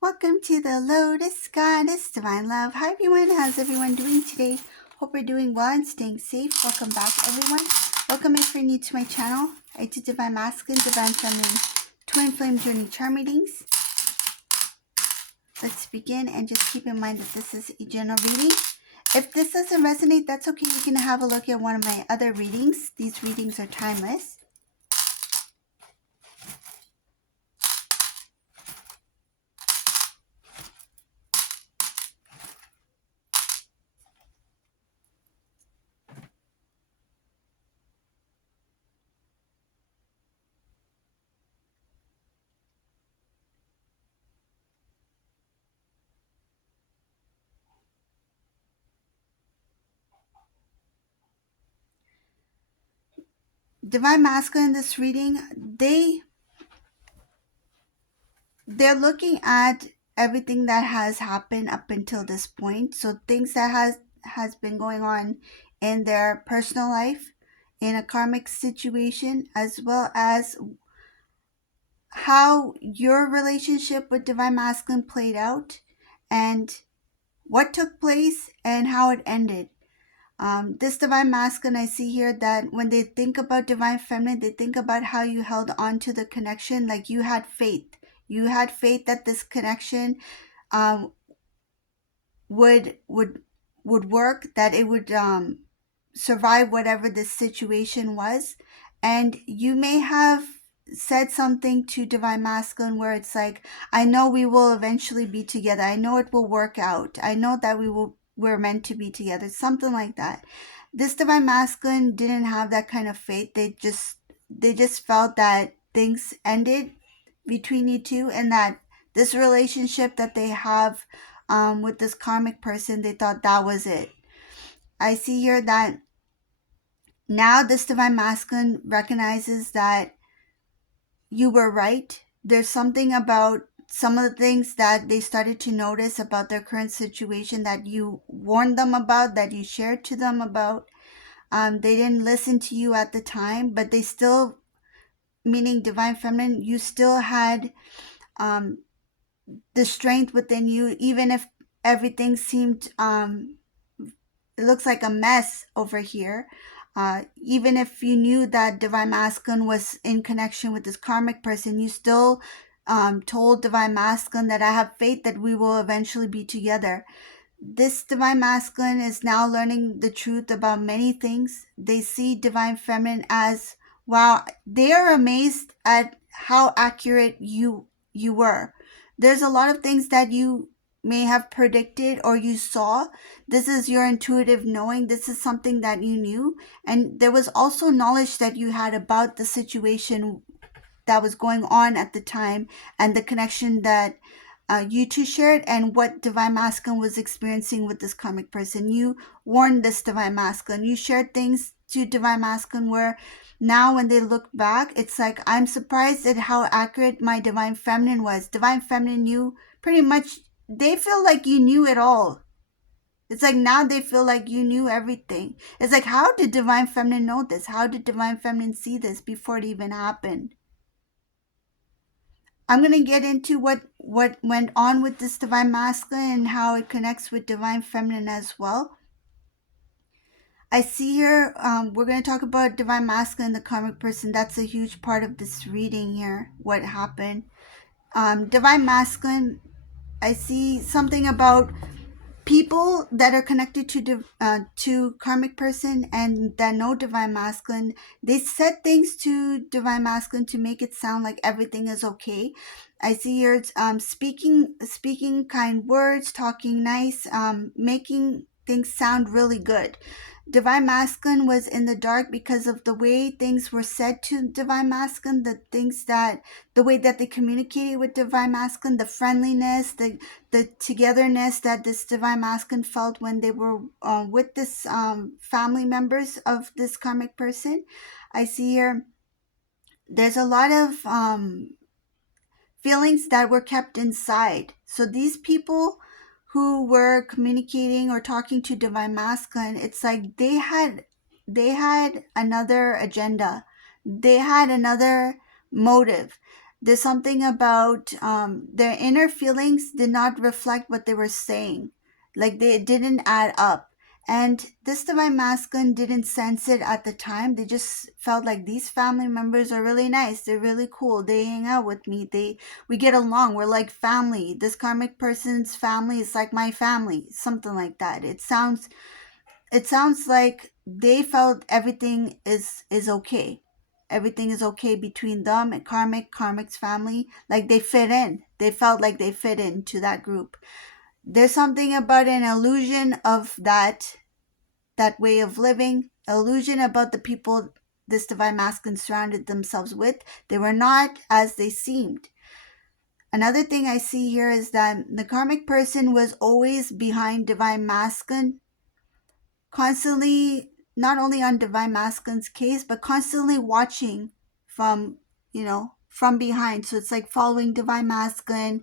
Welcome to the Lotus Goddess Divine Love. Hi everyone, how's everyone doing today? Hope you're doing well and staying safe. Welcome back everyone. Welcome if you're new to my channel. I do Divine Masculine, Divine Feminine, Twin Flame Journey Charm readings. Let's begin and just keep in mind that this is a general reading. If this doesn't resonate, that's okay. You can have a look at one of my other readings. These readings are timeless. Divine Masculine in this reading, they're looking at everything that has happened up until this point. So things that has been going on in their personal life, in a karmic situation, as well as how your relationship with Divine Masculine played out and what took place and how it ended. This Divine Masculine, I see here that when they think about Divine Feminine, they think about how you held on to the connection, like you had faith. You had faith that this connection um, would work, that it would survive whatever this situation was. And you may have said something to Divine Masculine where it's like, I know we will eventually be together. I know it will work out. I know that we're meant to be together. Something like that. This Divine Masculine didn't have that kind of faith. They just felt that things ended between you two, and that this relationship that they have with this karmic person, they thought that was it. I see here that now this Divine Masculine recognizes that you were right. There's something about some of the things that they started to notice about their current situation that you warned them about, that you shared to them about. They didn't listen to you at the time, but they still, meaning Divine Feminine, you still had the strength within you, even if everything seemed it looks like a mess over here. Even if you knew that Divine Masculine was in connection with this karmic person, you still told Divine Masculine that I have faith that we will eventually be together. This Divine Masculine is now learning the truth about many things. They see Divine Feminine as, wow, they are amazed at how accurate you were. There's a lot of things that you may have predicted or you saw. This is your intuitive knowing. This is something that you knew. And there was also knowledge that you had about the situation that was going on at the time, and the connection that you two shared, and what Divine Masculine was experiencing with this karmic person. You warned this Divine Masculine. You shared things to Divine Masculine where now when they look back, it's like, I'm surprised at how accurate my Divine Feminine was. Divine Feminine, you pretty much, they feel like you knew it all. It's like now they feel like you knew everything. It's like, how did Divine Feminine know this? How did Divine Feminine see this before it even happened? I'm going to get into what went on with this Divine Masculine and how it connects with Divine Feminine as well. I see here, we're going to talk about Divine Masculine and the karmic person. That's a huge part of this reading here, what happened. Divine Masculine, I see something about people that are connected to karmic person and that know Divine Masculine. They said things to Divine Masculine to make it sound like everything is okay. I see here speaking kind words, talking nice, making things sound really good. Divine Masculine was in the dark because of the way things were said to Divine Masculine, the way that they communicated with Divine Masculine, the friendliness, the togetherness that this Divine Masculine felt when they were with this family members of this karmic person. I see here there's a lot of feelings that were kept inside. So these people who were communicating or talking to Divine Masculine, it's like they had another agenda. They had another motive. There's something about their inner feelings did not reflect what they were saying. Like they didn't add up. And this divine masculine didn't sense it at the time. They just felt like these family members are really nice. They're really cool. They hang out with me. We get along. We're like family. This karmic person's family is like my family. Something like that. It sounds like they felt everything is okay. Everything is okay between them and Karmic's family. Like they fit in. They felt like they fit into that group. There's something about an illusion of that way of living, illusion about the people this divine masculine surrounded themselves with. They were not as they seemed. Another thing I see here is that the karmic person was always behind divine masculine, constantly, not only on divine masculine's case, but constantly watching from, from behind. So it's like following divine masculine,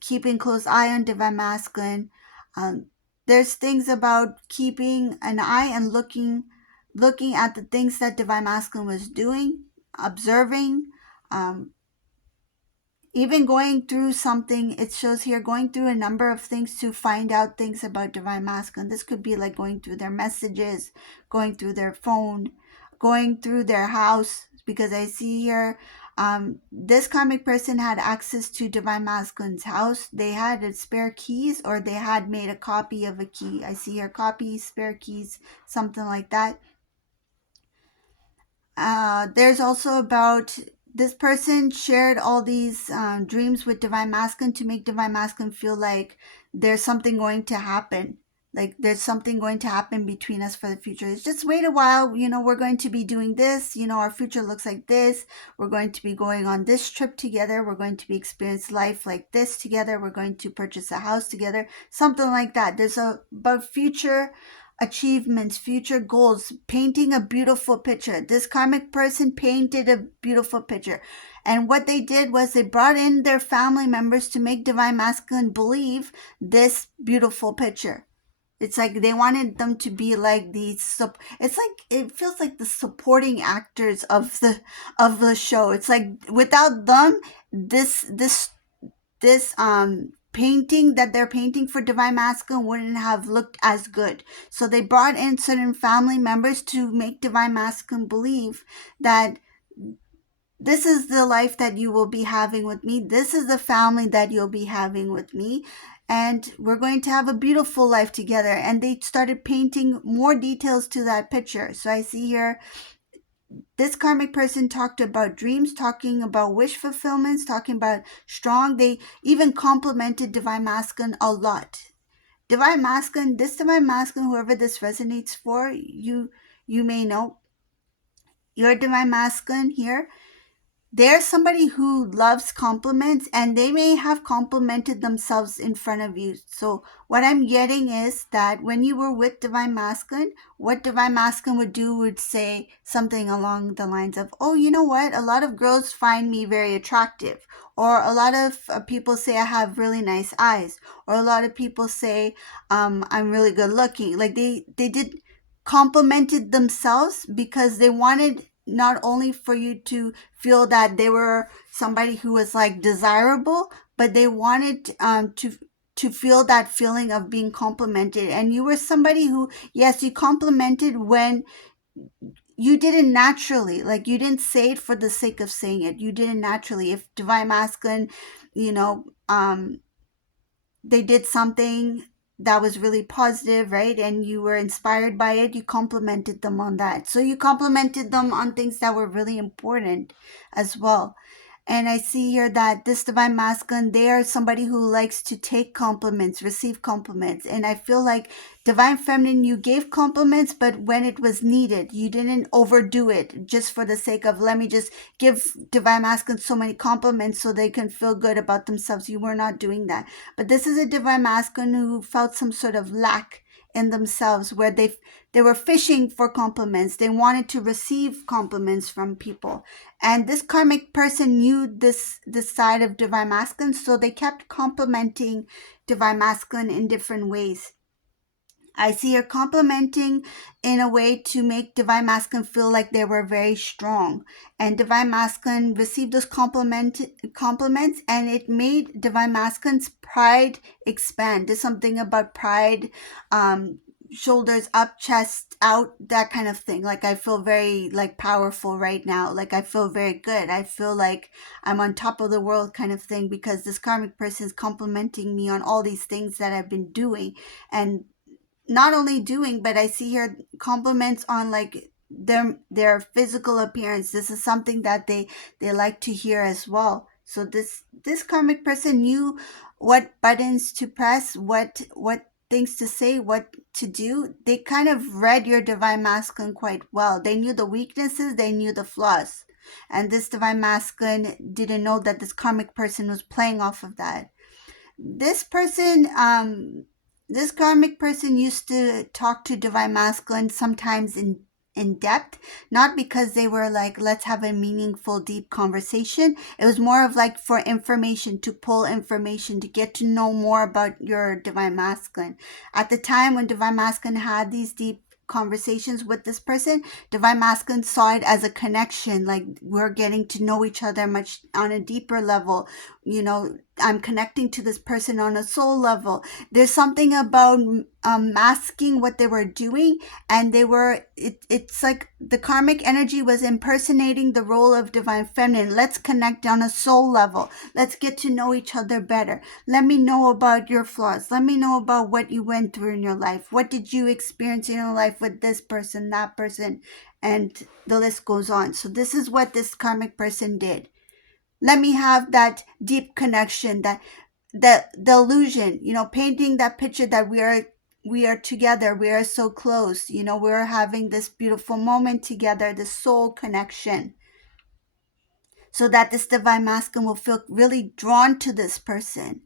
keeping close eye on divine masculine. um, there's things about keeping an eye and looking at the things that divine masculine was doing, observing, um, even going through something. It shows here going through a number of things to find out things about divine masculine. This could be like going through their messages, going through their phone, going through their house, because I see here this karmic person had access to divine masculine's house. They had a spare keys, or they had made a copy of a key. I see here copies, spare keys, something like that. There's also about this person shared all these dreams with divine masculine to make divine masculine feel like there's something going to happen, like there's something going to happen between us for the future. It's just wait a while, we're going to be doing this, our future looks like this, we're going to be going on this trip together, we're going to be experience life like this together, we're going to purchase a house together, something like that. There's about future achievements, future goals, painting a beautiful picture. This karmic person painted a beautiful picture. And what they did was they brought in their family members to make divine masculine believe this beautiful picture. It's like they wanted them to be like these. It's like it feels like the supporting actors of the show. It's like without them, this painting that they're painting for divine masculine wouldn't have looked as good. So they brought in certain family members to make divine masculine believe that this is the life that you will be having with me, this is the family that you'll be having with me, and we're going to have a beautiful life together. And they started painting more details to that picture. So I see here this karmic person talked about dreams, talking about wish fulfillments, talking about strong. They even complimented divine masculine a lot. Divine masculine, this divine masculine, whoever this resonates for, you may know your divine masculine here. They're somebody who loves compliments, and they may have complimented themselves in front of you. So what I'm getting is that when you were with divine masculine, what divine masculine would say something along the lines of, oh, you know what, a lot of girls find me very attractive, or a lot of people say I have really nice eyes, or a lot of people say I'm really good looking. Like they did complimented themselves because they wanted not only for you to feel that they were somebody who was like desirable, but they wanted to feel that feeling of being complimented. And you were somebody who, yes, you complimented when you did it naturally. Like you didn't say it for the sake of saying it. You did it naturally. If divine masculine, you know, they did something that was really positive, right? And you were inspired by it, you complimented them on that. So you complimented them on things that were really important as well. And I see here that this divine masculine, they are somebody who likes to take compliments, receive compliments. And I feel like divine feminine, you gave compliments, but when it was needed, you didn't overdo it just for the sake of, let me just give divine masculine so many compliments so they can feel good about themselves. You were not doing that. But this is a divine masculine who felt some sort of lack in themselves, where they were fishing for compliments. They wanted to receive compliments from people. And this karmic person knew this side of divine masculine, so they kept complimenting divine masculine in different ways. I see her complimenting in a way to make Divine Masculine feel like they were very strong. And Divine Masculine received those compliments, and it made Divine Masculine's pride expand. There's something about pride, um, shoulders up, chest out, that kind of thing. Like I feel very like powerful right now. Like I feel very good. I feel like I'm on top of the world kind of thing, because this karmic person is complimenting me on all these things that I've been doing. And not only doing, but I see here compliments on like their physical appearance. This is something that they like to hear as well. So this karmic person knew what buttons to press, what things to say, what to do. They kind of read your divine masculine quite well. They knew the weaknesses, they knew the flaws. And this divine masculine didn't know that this karmic person was playing off of that. This person, this karmic person used to talk to divine masculine sometimes in depth, not because they were like, let's have a meaningful deep conversation. It was more of like for information, to pull information, to get to know more about your divine masculine. At the time when divine masculine had these deep conversations with this person, divine masculine saw it as a connection, like we're getting to know each other much on a deeper level. I'm connecting to this person on a soul level. There's something about masking what they were doing, and it's like the karmic energy was impersonating the role of divine feminine. Let's connect on a soul level. Let's get to know each other better. Let me know about your flaws. Let me know about what you went through in your life. What did you experience in your life with this person, that person, and the list goes on. So this is what this karmic person did. Let me have that deep connection, that the illusion, painting that picture that we are together, we are so close, we're having this beautiful moment together, this soul connection, so that this divine masculine will feel really drawn to this person.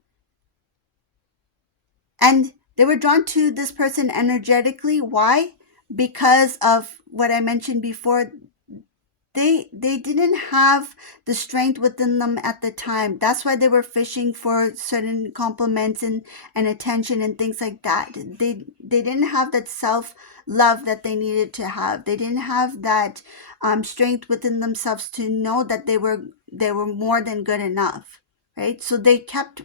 And they were drawn to this person energetically. Why? Because of what I mentioned before. They didn't have the strength within them at the time. That's why they were fishing for certain compliments and attention and things like that. They didn't have that self love that they needed to have. They didn't have that strength within themselves to know that they were more than good enough, right? So they kept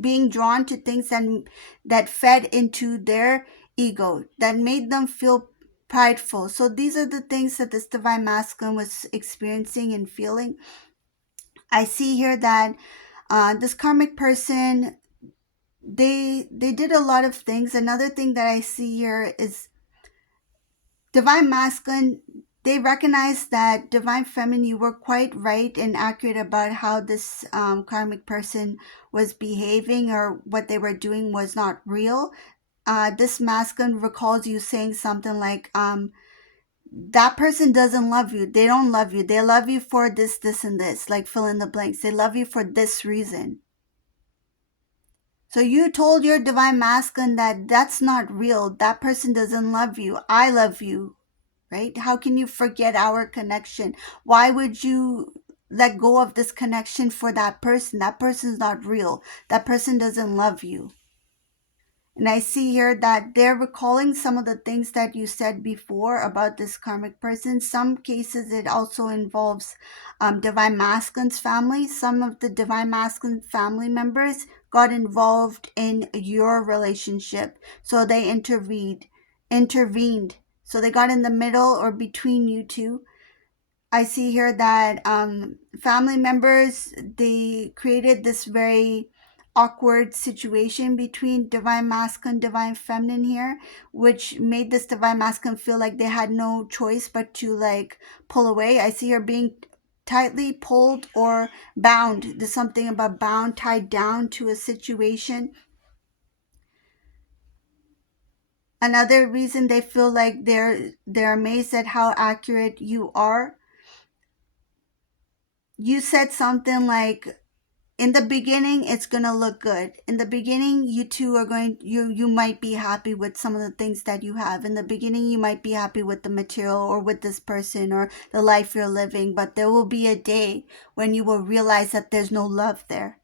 being drawn to things that fed into their ego, that made them feel prideful. So these are the things that this divine masculine was experiencing and feeling. I see here that this karmic person, they did a lot of things. Another thing that I see here is divine masculine, they recognize that divine feminine, you were quite right and accurate about how this karmic person was behaving, or what they were doing was not real. This masculine recalls you saying something like, that person doesn't love you. They don't love you. They love you for this, this, and this, like fill in the blanks. They love you for this reason. So you told your divine masculine that that's not real. That person doesn't love you. I love you, right? How can you forget our connection? Why would you let go of this connection for that person? That person's not real. That person doesn't love you. And I see here that they're recalling some of the things that you said before about this karmic person. Some cases it also involves divine masculine's family. Some of the divine masculine family members got involved in your relationship, so they intervened. So they got in the middle or between you two. I see here that family members, they created this very awkward situation between divine masculine, divine feminine here, which made this divine masculine feel like they had no choice but to like pull away. I see her being tightly pulled or bound. There's something about bound, tied down to a situation. Another reason they feel like they're amazed at how accurate you are. You said something like, in the beginning it's gonna look good. In the beginning, you two are going, you might be happy with some of the things that you have. In the beginning, you might be happy with the material or with this person or the life you're living, but there will be a day when you will realize that there's no love there.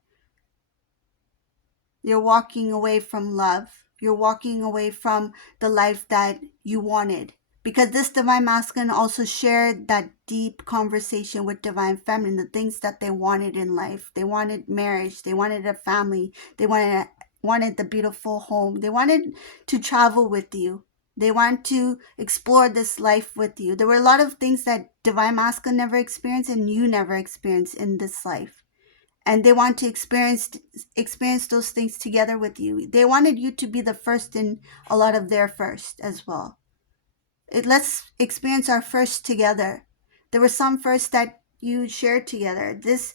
You're walking away from love, You're walking away from the life that you wanted. Because this divine masculine also shared that deep conversation with divine feminine, the things that they wanted in life. They wanted marriage, they wanted a family, they wanted the beautiful home, they wanted to travel with you, they want to explore this life with you. There were a lot of things that divine masculine never experienced and you never experienced in this life, and they want to experience those things together with you. They wanted you to be the first in a lot of their first as well. Let's experience our first together. There were some firsts that you shared together. This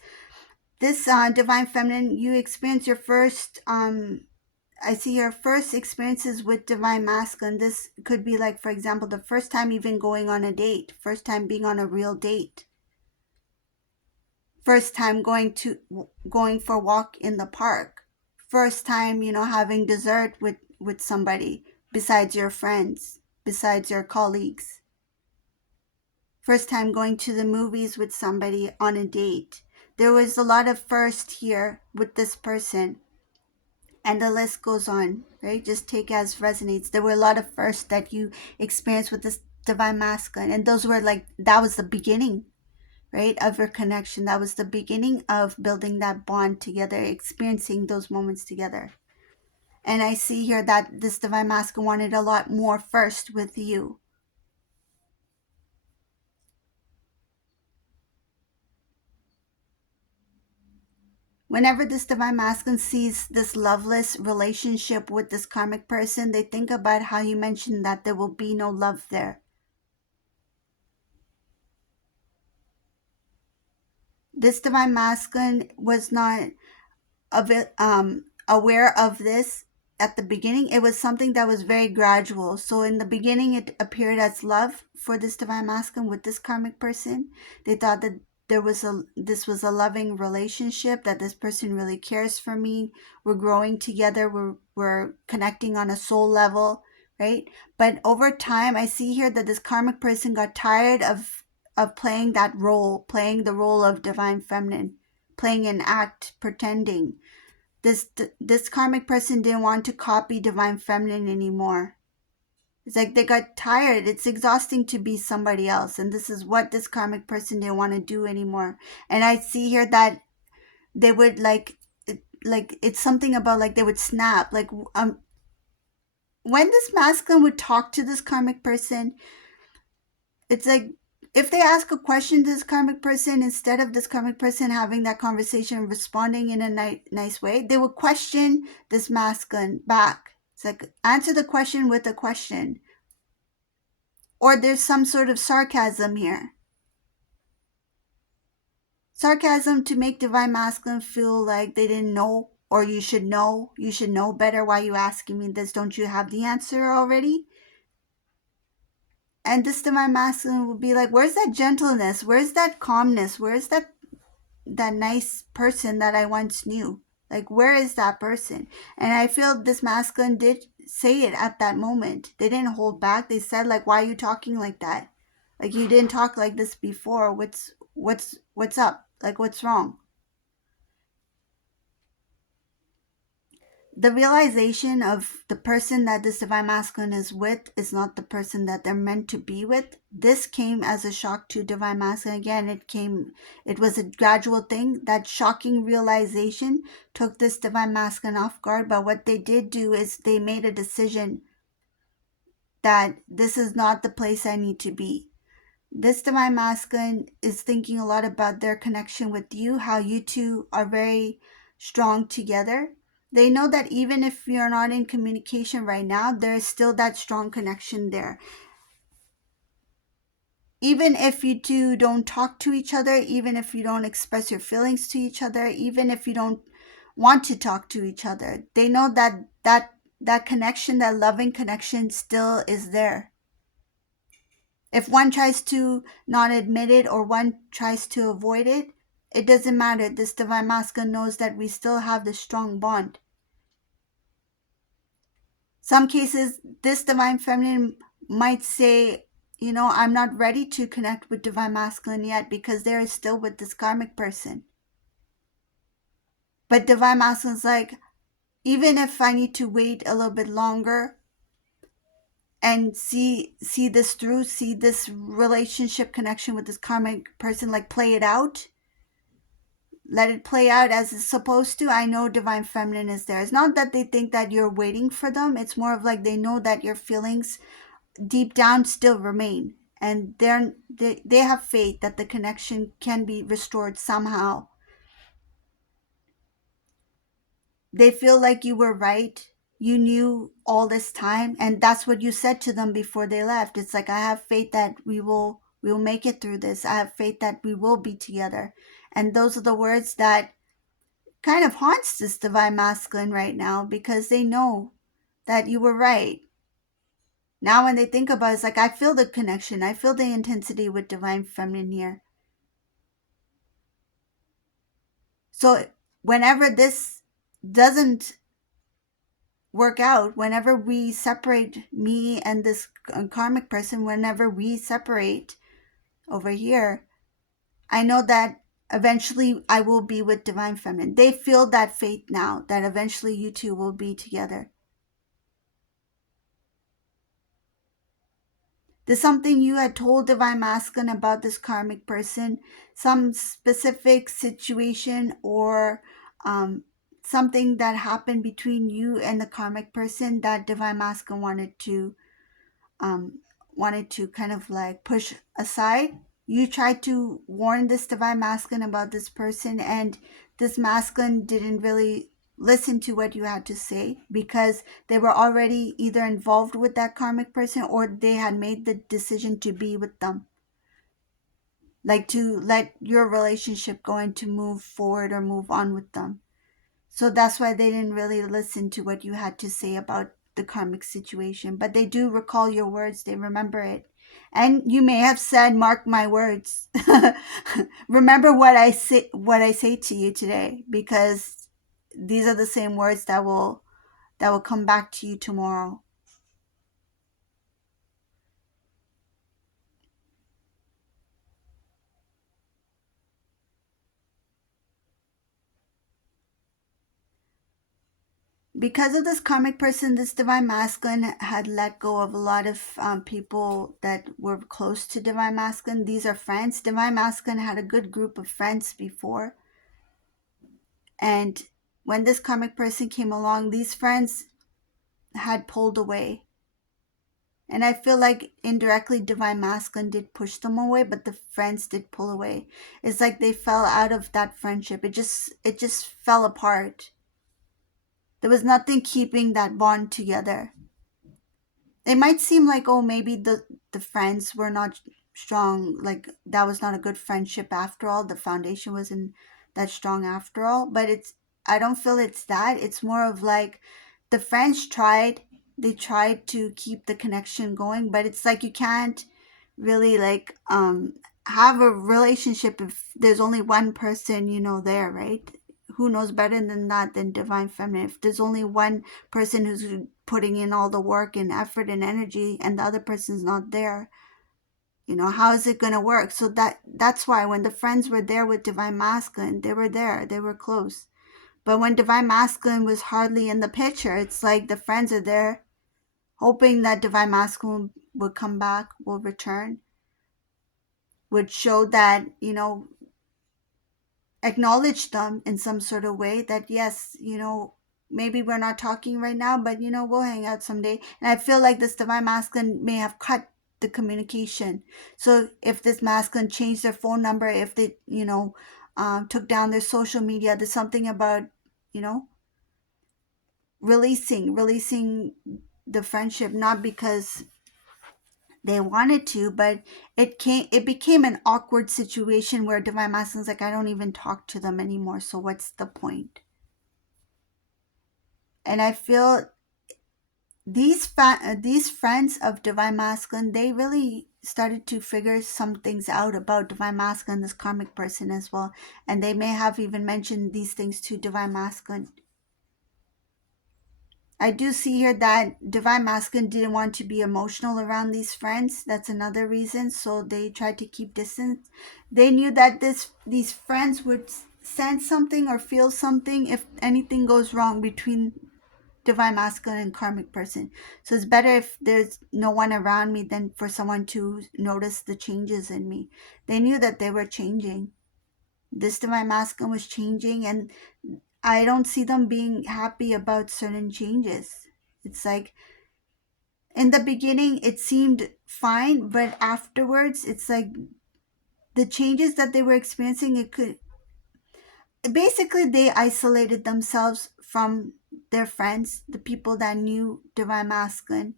divine feminine, you experience your first. I see your first experiences with divine masculine. This could be like, for example, the first time even going on a date, first time being on a real date, first time going for a walk in the park, first time, having dessert with somebody besides your friends, besides your colleagues, first time going to the movies with somebody on a date. There was a lot of first here with this person, and the list goes on, right? Just take as resonates. There were a lot of firsts that you experienced with this divine masculine, and those were like, that was the beginning, right, of your connection. That was the beginning of building that bond together, experiencing those moments together. And I see here that this divine masculine wanted a lot more first with you. Whenever this divine masculine sees this loveless relationship with this karmic person, they think about how you mentioned that there will be no love there. This divine masculine was not aware of this at the beginning. It was something that was very gradual. So in the beginning, it appeared as love for this divine masculine with this karmic person. They thought that this was a loving relationship, that this person really cares for me. We're growing together. We're connecting on a soul level, right? But over time, I see here that this karmic person got tired of playing that role, playing the role of divine feminine, playing an act, pretending. This karmic person didn't want to copy divine feminine anymore. It's like they got tired. It's exhausting to be somebody else, and this is what this karmic person didn't want to do anymore. And I see here that they would like it's something about like they would snap. Like when this masculine would talk to this karmic person, it's like if they ask a question to this karmic person, instead of this karmic person having that conversation and responding in a nice way, they would question this masculine back. It's like, answer the question with a question. Or there's some sort of sarcasm here. Sarcasm to make divine masculine feel like they didn't know, or you should know better. Why are you asking me this? Don't you have the answer already? And this divine masculine will be like, where's that gentleness? Where's that calmness? Where's that nice person that I once knew? Like, where is that person? And I feel this masculine did say it at that moment. They didn't hold back. They said, like, why are you talking like that? Like, you didn't talk like this before. What's up? Like, what's wrong? The realization of the person that this divine masculine is with is not the person that they're meant to be with. This came as a shock to divine masculine. Again, it was a gradual thing. That shocking realization took this divine masculine off guard. But what they did do is they made a decision that this is not the place I need to be. This divine masculine is thinking a lot about their connection with you, how you two are very strong together. They know that even if you're not in communication right now, there's still that strong connection there. Even if you two don't talk to each other, even if you don't express your feelings to each other, even if you don't want to talk to each other, they know that connection, that loving connection still is there. If one tries to not admit it or one tries to avoid it, it doesn't matter. This divine masculine knows that we still have this strong bond. Some cases, this divine feminine might say, I'm not ready to connect with divine masculine yet because they're still with this karmic person. But divine masculine's like, even if I need to wait a little bit longer and see this through, see this relationship connection with this karmic person, like play it out, let it play out as it's supposed to. I know divine feminine is there. It's not that they think that you're waiting for them. It's more of like they know that your feelings deep down still remain, and they have faith that the connection can be restored somehow. They feel like you were right. You knew all this time, and that's what you said to them before they left. It's like, I have faith that we will make it through this. I have faith that we will be together. And those are the words that kind of haunts this divine masculine right now, because they know that you were right. Now when they think about it, it's like, I feel the connection. I feel the intensity with divine feminine here. So whenever this doesn't work out, whenever we separate, me and this karmic person, whenever we separate over here, I know that eventually I will be with divine feminine. They feel that faith now, that eventually you two will be together. There's something you had told divine masculine about this karmic person, some specific situation, or something that happened between you and the karmic person that divine masculine um, wanted to kind of like push aside. You tried to warn this divine masculine about this person, and this masculine didn't really listen to what you had to say, because they were already either involved with that karmic person, or they had made the decision to be with them, like to let your relationship go and to move forward or move on with them. So that's why they didn't really listen to what you had to say about the karmic situation. But they do recall your words, they remember it. And you may have said, mark my words. Remember what I say to you today, because these are the same words that will come back to you tomorrow. Because of this karmic person, this divine masculine had let go of a lot of people that were close to divine masculine. These are friends. Divine masculine had a good group of friends before, and when this karmic person came along, these friends had pulled away. And I feel like indirectly divine masculine did push them away, but the friends did pull away. It's like they fell out of that friendship. It just fell apart. There was nothing keeping that bond together. It might seem like, oh, maybe the friends were not strong, like that was not a good friendship after all, the foundation wasn't that strong after all. But I don't feel it's that. It's more of like, the friends tried, they tried to keep the connection going, but it's like you can't really like have a relationship if there's only one person, there, right? Who knows better than that, than divine feminine? If there's only one person who's putting in all the work and effort and energy, and the other person's not there, how is it going to work? So that's why when the friends were there with divine masculine, they were there, they were close. But when divine masculine was hardly in the picture, it's like the friends are there hoping that divine masculine would come back, will return, would show that, acknowledge them in some sort of way, that yes, maybe we're not talking right now, but we'll hang out someday. And I feel like this divine masculine may have cut the communication. So if this masculine changed their phone number, if they took down their social media, there's something about you know releasing the friendship, not because they wanted to, but it became an awkward situation where divine masculine's like, I don't even talk to them anymore, so what's the point? And I feel these friends of divine masculine, they really started to figure some things out about divine masculine, this karmic person as well, and they may have even mentioned these things to divine masculine. I do see here that divine masculine didn't want to be emotional around these friends. That's another reason. So they tried to keep distance. They knew that these friends would sense something or feel something if anything goes wrong between divine masculine and karmic person. So it's better if there's no one around me than for someone to notice the changes in me. They knew that they were changing. This divine masculine was changing, and I don't see them being happy about certain changes. It's like in the beginning it seemed fine, but afterwards it's like the changes that they were experiencing, it could basically they isolated themselves from their friends, the people that knew divine masculine.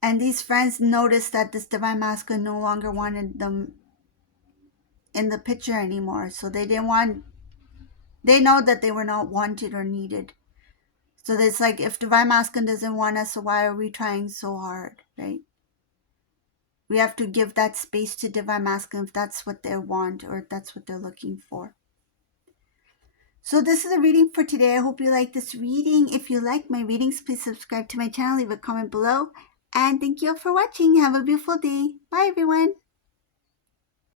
And these friends noticed that this divine masculine no longer wanted them in the picture anymore. So they didn't want, they know that they were not wanted or needed. So it's like, if divine masculine doesn't want us, so why are we trying so hard, right? We have to give that space to divine masculine if that's what they want or if that's what they're looking for. So this is a reading for today. I hope you like this reading. If you like my readings, please subscribe to my channel, leave a comment below. And thank you all for watching. Have a beautiful day. Bye, everyone.